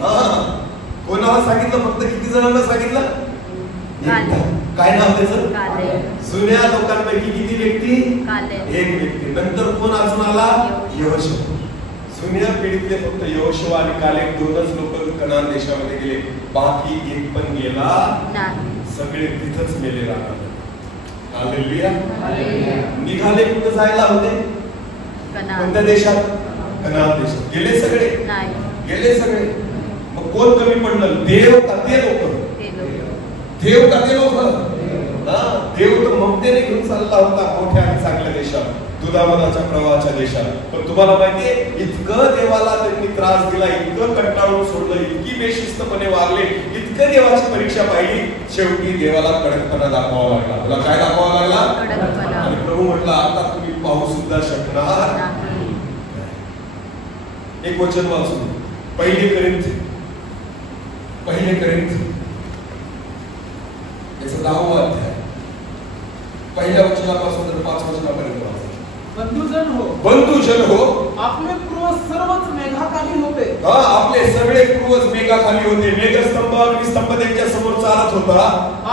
कोणाला सांगितलं? फक्त किती जणांना सांगितलं? काय नाव त्याचं? जुन्या लोकांपैकी किती व्यक्ती? एक व्यक्ती. नंतर कोण अजून आला? यहोशुआ. जुन्या पिढीतले फक्त यहोशुआ आणि कालेब दोनच लोक कनान देशामध्ये गेले, बाकी एक पण गेला सगळे तिथंच मेले राहणार. हालेलुया. निघाले कुठं जायला होते? कोणत्या देशात? कनान देशात. गेले सगळे? गेले सगळे. मग कोण कमी पडलं? देव का ते लोक? देव का ते लोक? देव तर ममतेने घेऊन चालला होता मोठ्या आणि चांगल्या देशात, दुधामधाच्या प्रवाहाच्या देशात. पण तुम्हाला माहितीये इतकं देवाला त्यांनी त्रास दिला, इतकं कंटाळून सोडलं, इतकी बेशिस्तपणे वागले, इतकं देवाची परीक्षा पाहिली, शेवटी देवाला कडकपणा दाखवावा लागला. तुला काय दाखवावा लागला? आणि प्रभू म्हटला आता तुम्ही पाहू सुद्धा शकणार. एक वचन वाचू, पहिले करिंथ याचा 10वा अध्याय, पहिल्या वचनापासून 5 वचनापर्यंत वाचा. बंधुजन हो, आपले पूर्वज सर्वच मेघाखाली होते. आपले सगळे पूर्वज मेघाखाली होते. मेघस्तंभ अग्निस्तंभ त्यांच्या समोर चालत होता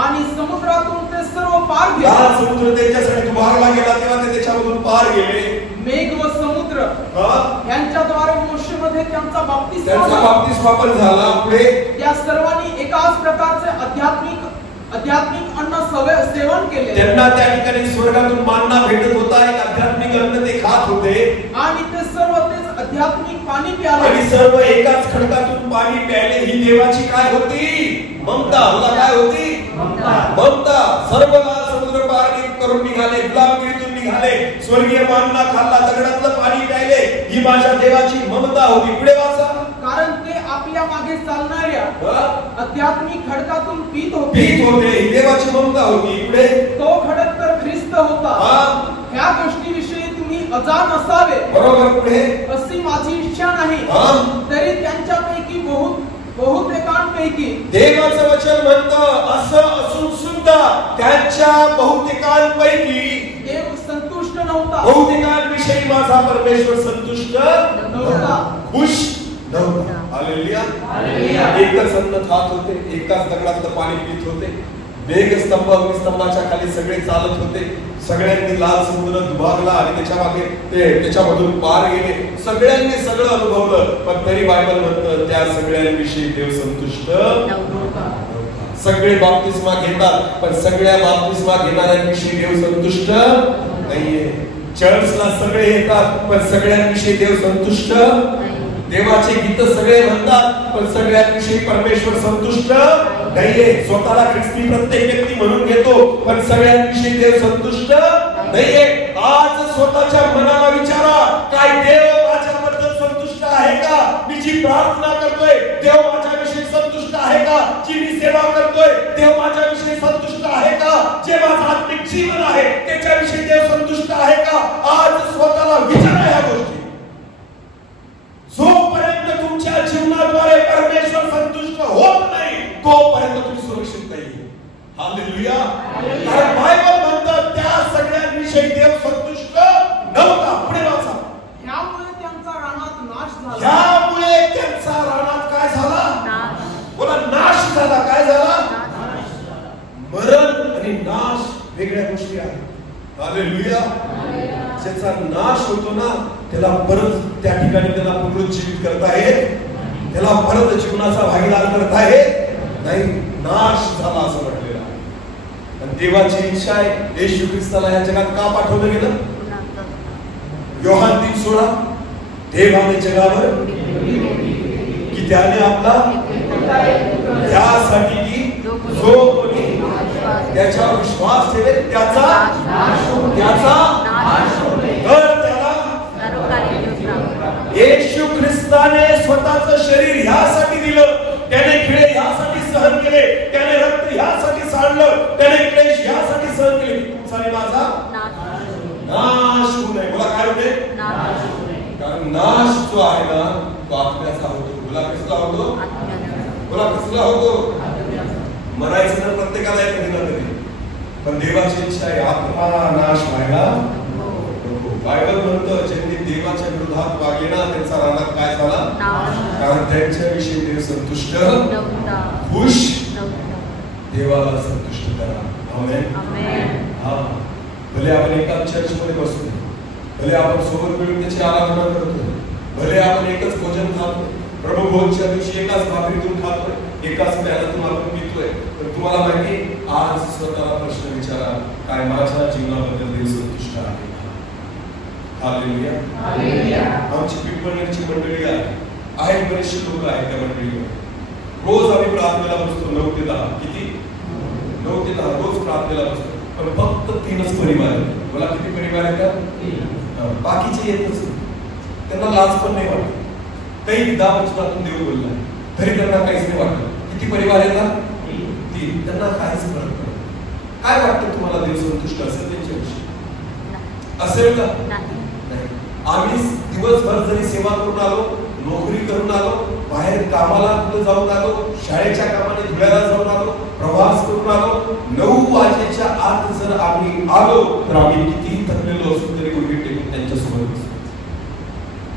आणि समुद्रातून ते सर्व पार गेले. समुद्र त्यांच्यासाठी दुभागला गेला तेव्हा ते त्याच्यामधून पार गेले. मेघ व समुद्र यांच्याद्वारे मोशेमध्ये त्यांचा बाप्तिस्मा पण झाला. पुढे त्या सर्वांनी एकाच प्रकारचे आध्यात्मिक अन्न सेवन केले. त्यांना त्या ठिकाणी स्वर्गातून मान्ना भेटत होता, एक आध्यात्मिक अन्न ते खात होते आणि ते सर्व तेच आध्यात्मिक पाणी प्याले आणि सर्व एकाच खडकातून पाणी प्यायले. ही देवाची काय होती? ममता. काय होती? ममता. सर्व समुद्र पार करून निघाले, गुलामगिरीतून निघाले, स्वर्गीय मान्ना खाल्ला, दगडातलं पाणी प्यायले. ही माझ्या देवाची ममता होती. पुढे वाचा. कारण ते आपल्या मागे चालणाऱ्या आध्यात्मिक खडकातून पीत होते. ही देवाची ममता होती. पुढे तो खडक तर ख्रिस्त होता. ह्या गोष्टीविषयी तुम्ही अजाण असावे. बरोबर. पुढे अशी माझी इच्छा नाही, तरी त्यांच्यापैकी बहुतेकांपैकी देवाचं वचन म्हणतं असं असून सुद्धा त्यांच्या बहुतेकांपैकी देव संतुष्ट नव्हता. बहुतेकांविषयी माझा परमेश्वर संतुष्ट नव्हता, खुश नव्हता. हालेलुया. एकच अन्न खात होते, एकाच दगडातलं पाणी पित होते. मेघस्तंभ अग्निस्तंभाच्या खाली सगळे चालत होते. सगळ्यांनी लाल समुद्र दुभागला आणि त्याच्यामधून पार गेले. सगळ्यांनी सगळं अनुभवलं, पण तरी बायबल म्हणतं त्या सगळ्यांविषयी देव संतुष्ट नव्हता. सगळे बाप्तिस्मा घेतात, पण सगळ्या बाप्तिस्मा घेणाऱ्यांविषयी देव संतुष्ट नाहीये. चर्चला सगळे येतात, पण सगळ्यांविषयी देव संतुष्ट. देवाचे गीत सगळे म्हणतात, पण सगळ्यांविषयी परमेश्वर संतुष्ट नाहीये. स्वतःला ख्रिस्ती प्रत्येक व्यक्ती म्हणून घेतो, पण सगळ्यांविषयी देव संतुष्ट नाहीये. आज स्वतःच्या मनाला विचारा, काय देव माझ्याबद्दल संतुष्ट आहे का? मी जी प्रार्थना करतोय देव माझ्याविषयी संतुष्ट आहे का? जी मी सेवा करतोय देव माझ्याविषयी संतुष्ट आहे का? जे माझं आत्मिक जीवन आहे त्याच्याविषयी देव संतुष्ट आहे का? आज स्वतःला विचारा या गोष्टी. जोपर्यंत तुमच्या जीवनाद्वारे परमेश्वर संतुष्ट होत नाही तोपर्यंत तुम्ही सुरक्षित नाही. हालेलुया. कारण बायबल म्हणतं त्या सगळ्यांविषयी देव संतुष्ट नव्हता. पुढे वाचा. ह्यामुळे त्यांचा रानात नाश झाला. ह्यामुळे त्यांचा रानात काय झाला? बोला, नाश झाला. काय झाला? मरण आणि नाश वेगळ्या गोष्टी आहेत. हालेलुया. ज्याचा नाश होतो ना त्याला परत त्या ठिकाणी त्याला पुनरुज्जीवित करता येत, त्याला परत जीवनाचा भागीदार करता येत नाही. नाश झाला असं म्हटलेलं आहे. आणि देवाची इच्छा आहे येशू ख्रिस्ताला या जगात का पाठवलं गेलं? योहान 3:16 देवाने जगावर की त्याने आपला यासाठी की जो कोणी त्याच्यावर विश्वास ठेवेल त्याचा येशू ख्रिस्ताने स्वतःचं शरीर ह्यासाठी दिलं, त्याने खिळे ह्यासाठी सहन केले, त्याने रक्त ह्यासाठी सांडलं, त्याने क्लेश ह्यासाठी सहन केले की तुमचा आणि माझा नाश होऊ नये. बोला, काय होते? कारण नाश जो आहे ना तो आत्म्याचा होतो. बोला, कसला होतो? बोला, कसला होतो? मरायचं तर प्रत्येकाला एक कधी ना कधी, पण देवाची इच्छा आहे आत्मा नाश व्हायला. बायबल म्हणतं ज्यांनी देवाच्या विरोधात वागले ना त्यांचा रानात काय झाला? कारण त्यांच्याविषयी देव संतुष्ट खुश देवाला संतुष्ट करा. आमेन. हा, भले आपण एकाच चर्चमध्ये बसतो, भले आपण सोबत मिळून त्याची आराधना करतोय, भले आपण एकच भोजन खातोय, प्रभू भोजच्या दिवशी एकाच भाकरीतून खातोय, एकाच प्याल्यातून आपण पितोय, पण तुम्हाला माहिती आज स्वतःला प्रश्न विचारा, काय माझ्या जीवनाबद्दल देव संतुष्ट आहे? हालेलुया. आमची पिंपळनेरची मंडळी आहे, बरेचसे लोक आहेत त्या मंडळीवर. रोज आम्ही प्रार्थनेला बसतो 9 ते 10. किती? 9 ते 10 रोज प्रार्थनेला बसतो. पण फक्त 3च परिवार आहेत. मला किती परिवार आहेत? बाकीचे येतच नाही. त्यांना लाज पण नाही वाटत. काही विधा वचनातून देव बोलला तरी त्यांना काहीच नाही वाटत. किती परिवार येतात? 3. त्यांना काहीच फरक पडत. काय वाटतं तुम्हाला देव संतुष्ट असेल त्यांच्याविषयी? असेल का? नाही. आम्ही दिवसभर जरी सेवा करून आलो, नोकरी करून आलो, बाहेर कामाला कुठे जाऊन आलो, शाळेच्या कामाने धुळ्याला जाऊन आलो, प्रवास करून आलो, 9 वाजेच्या आत जर आम्ही आलो तर आम्ही कितीही थकलेलो असू तरी उभी टेकून त्यांच्यासोबत बसतो.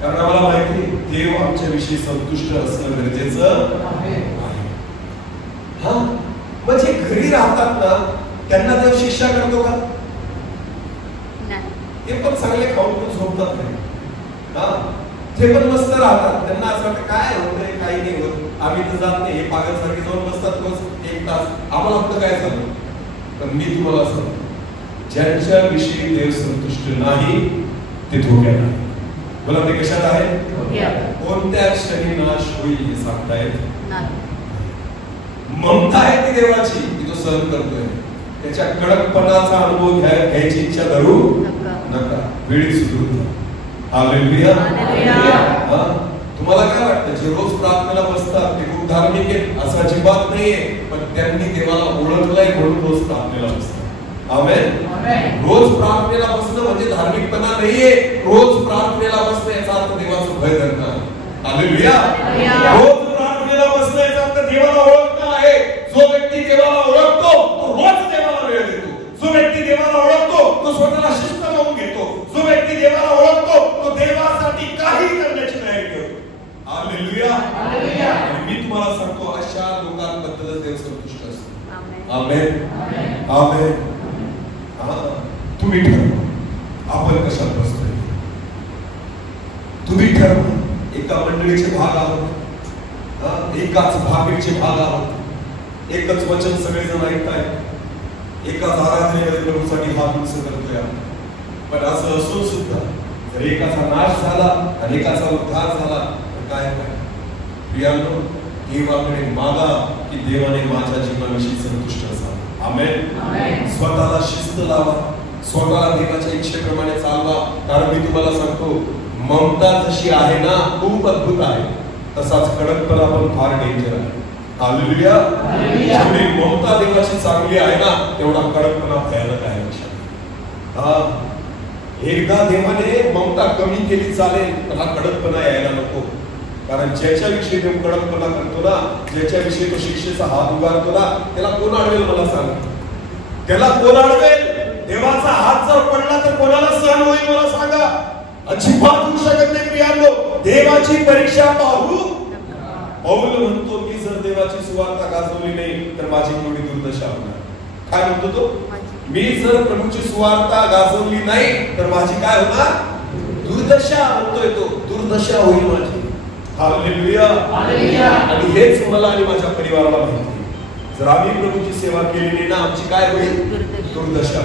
कारण आम्हाला माहिती देव आमच्याविषयी संतुष्ट असणं गरजेचं आहे. हा, म्हणजे घरी राहतात ना त्यांना देव शिक्षा करतो का? ते पण चांगले खाऊन पण झोपतात नाही. हा, ते पण मस्त राहतात. त्यांना असं वाटतं काय होतंय, काही नाही होत, आम्ही तर जात नाही. हे पागलसारखे जाऊन बसतात रोज 1 तास, आम्हाला वाटतं काय झालं. पण मी तुम्हाला सांगतो, ज्यांच्या विषयी देव संतुष्ट नाही ते धोक्यात आहे. बोला, ते कशात आहे? कोणत्या क्षणी नाश होईल हे सांगता येत नाही. ममता आहे ती देवाची, ती तो सहन करतोय. त्याच्या कडकपणाचा अनुभव घ्यायची इच्छा धरू नका, वेळी सुधरू. हालेलुया. तुम्हाला काय वाटतं, जे रोज प्रार्थनेला बसतात ते खूप धार्मिक आहेत असं अजिबात नाहीये, पण त्यांनी देवाला ओळखलंय म्हणून रोज प्रार्थनेला बसतात. आमेन. रोज प्रार्थनेला बसणं म्हणजे धार्मिकपणा नाहीये. रोज प्रार्थनेला बसणं याचा अर्थ देवाचं भय धरणं. हालेलुया. रोज प्रार्थनेला बसणं याचा अर्थ देवाला ओळखणं आहे. जो व्यक्ती देवाला ओळखतो तो रोज देवाला वेळ देतो. जो व्यक्ती देवाला ओळखतो तो स्वतःला शिस्त लावून घेतो. जो व्यक्ती देवाला ओळखतो तो देवासाठी काही करण्याची तयारी करतो. हालेलुया. आणि मी तुम्हाला सांगतो, अशा लोकांबद्दल देव संतुष्ट असतो. आमेन. आमेन. तुम्ही ठरवा आपण कशात बसतोय. तुम्ही ठरवा. एका मंडळीचे भाग आहोत, एकाच भाकरीचे भाग आहोत, एकच वचन सगळेजण ऐकतायत, एकाच आराधनेमध्ये प्रभूसाठी हात उंच करतोय. पण असं असून सुद्धा जर एकाचा नाश झाला आणि एकाचा उद्धार झाला तर काय काय? प्रियांनो, देवाकडे मागा की देवाने माझ्या जीवनाविषयी संतुष्ट असावं. आमेन. स्वतःला शिस्त लावा, स्वतःला देवाच्या इच्छेप्रमाणे चालवा. कारण मी तुम्हाला सांगतो, ममता जशी आहे ना खूप अद्भुत आहे, तसाच कडकपणा पण फार डेंजर आहे. हालेलुया. जेवढी ममता देवाची चांगली आहे ना तेवढा कडकपणा भयानक आहे. एकदा देवाने ममता कमी केली चालेल, पण हा कडकपणा यायला नको. कारण ज्याच्याविषयी देव कडकपणा करतो ना, ज्याच्याविषयी तो शिक्षेचा हात उगारतो ना, त्याला कोण अडवेल मला सांग? त्याला कोण अडवेल? देवाचा हात जर पडला तर कोणाला सहन होईल मला सांगा? अजिबात होऊ शकत नाही. प्रियांनो, देवाची परीक्षा पाहू. पौल म्हणतो, मी जर देवाची सुवार्ता गाजवली नाही तर माझी केवढी दुर्दशा होणार. काय म्हणतो तो? मी जर प्रभूची सुवार्ता गाजवली नाही तर माझी काय होणार? दुर्दशा म्हणतोय तो. दुर्दशा होईल माझी. हालेलुया. आणि हेच मला आणि माझ्या परिवाराला माहिती. जर आम्ही प्रभूची सेवा केली नाही ना, आमची काय होईल? दुर्दशा.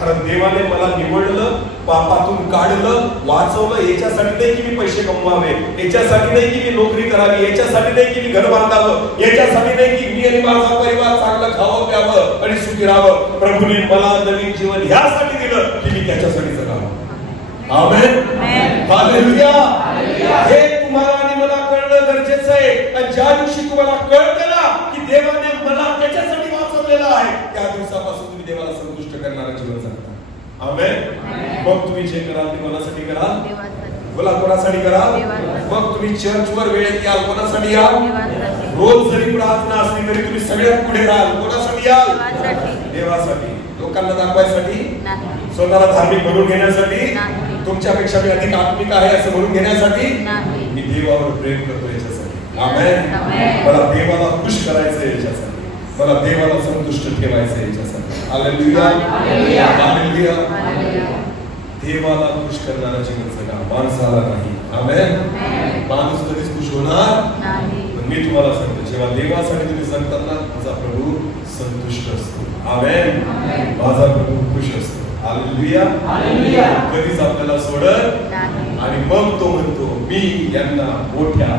कारण देवाने मला निवडलं, पापातून काढलं, वाचवलं. याच्यासाठी नाही की मी पैसे कमवावे, याच्यासाठी नाही की मी नोकरी करावी, याच्यासाठी नाही की मी घर बांधावं, याच्यासाठी नाही की मी आणि माझा परिवार चांगलं खावं प्यावं आणि सुखी राहावं. प्रभूने मला नवीन जीवन ह्यासाठी दिलं की मी त्याच्यासाठी जगावं. आमेन. हालेलुया. हे तुम्हाला आणि मला कळणं गरजेचं आहे. आणि ज्या दिवशी तुम्हाला कळतं ना की देवाने मला त्याच्यासाठी वाचवलेलं आहे, त्या दिवसापासून तुम्ही देवाला संतुष्ट करणारं जीवन जगता. आमेन. मग तुम्ही जे कराल ते कोणासाठी कराल? बोला, कोणासाठी कराल? मग तुम्ही चर्चवर वेळेत याल, कोणासाठी याल? रोज जरी प्रार्थना असली तरी तुम्ही सगळ्यात पुढे राहाल. कोणासाठी याल? देवासाठी. लोकांना दाखवायसाठी? स्वतःला धार्मिक म्हणून घेण्यासाठी? तुमच्यापेक्षा मी अधिक आत्मिक आहे असं म्हणून घेण्यासाठी? मी देवावर प्रेम करतो याच्यासाठी. आमेन. मला देवाला खुश करायचं याच्यासाठी. मला देवाला संतुष्ट ठेवायचं याच्यासाठी. Hallelujah hallelujah. देवाला खुश करणारा जीवन जगा, माणसाला नाही. आमेन. माणूस कधीच खुश होणार नाही. मी तुम्हाला सांगतो, जेव्हा देवासाठी तुम्ही जगतात ना, माझा प्रभू संतुष्ट असतो. आमेन. माझा प्रभू खुश असतो. Hallelujah hallelujah. कधीच आपल्याला सोडत नाही. आणि मग तो म्हणतो, मी यांना मोठ्या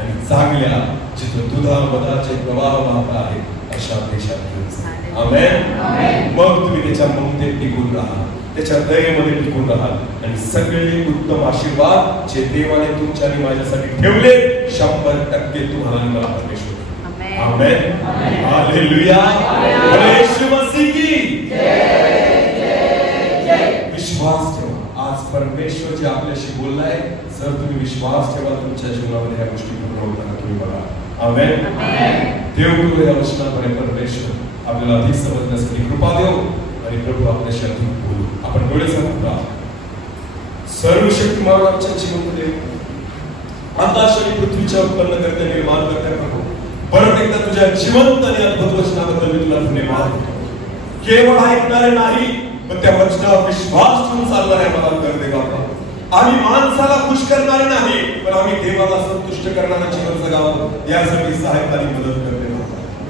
आणि चांगल्या जिथं दुधा मधाचे प्रवाह वाहत आहे अशा देशात घेऊन जा. आमेन. मग तुम्ही त्याच्या ममतेत टिकून राहा, त्याच्या दयेमध्ये टिकून राहा आणि सगळे उत्तम आशीर्वाद जे देवाने तुमच्या आणि माझ्यासाठी ठेवले 100% तुम्हाला मला परमेश्वर. आमेन. हालेलुया. येशू मसीह की विश्वास ठेवा. आज परमेश्वर जे आपल्याशी बोललाय, जर तुम्ही विश्वास ठेवा तुमच्या जीवनामध्ये या गोष्टी पूर्ण होताना तुम्ही बघा. आमेन. देव करू या वचनाद्वारे परमेश्वर आपल्याला अधिक समजण्यासाठी कृपा देऊ आणि प्रभू आपल्याशी अधिक बोलू. आपण डोळे समोर राहा. सर्वशक्तिमान आमच्या जीवनामध्ये आकाश आणि पृथ्वीच्या उत्पन्न करते निर्माण करते प्रभू, परत एकदा तुझ्या जिवंत आणि अद्भुत वचनाबद्दल मी तुला धन्यवाद देतो. केवळ ऐकणारे नाही, पण त्या वचनावर विश्वास ठेवून चालणाऱ्या मला कर दे बाबा. आम्ही माणसाला खुश करणारे नाही, पण आम्ही देवाला संतुष्ट करणारा जीवन जगावं यासाठी सहायता आणि मदत करते.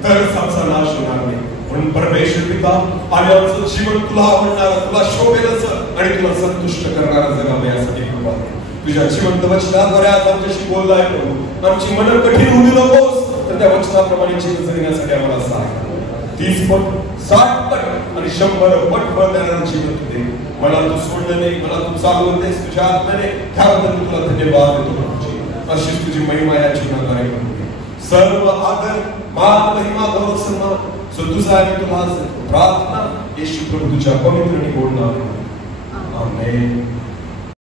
तरच आमचा नाश होणार नाही. म्हणून परमेश्वर पिता, आम्ही आमचं जीवन तुला आवडणारं, तुला शोभेल असं आणि तुला संतुष्ट करणारं जगावं यासाठी कृपा दे. तुझ्या जिवंत वचनाद्वारे आज आमच्याशी बोललाय प्रभू. आमची मन कठीण होऊ नकोस, तर त्या वचनाप्रमाणे जीवन जगण्यासाठी आम्हाला सहाय्य. 30 पट 60 पट आणि 100 पट फळ देणारं जीवन दे. मला तू सोडलं नाही, मला तू चालवतेस तुझ्या आत्म्याने, त्याबद्दल तुला धन्यवाद देतो. अशीच तुझी महिमा या जीवनाद्वारे करू दे. सर्व आदर मान महिमा गौरव सन्मान तुझा आहे. तुला प्रार्थना येशू प्रभू तुझ्या पवित्र आणि गोड नावाने. आमेन.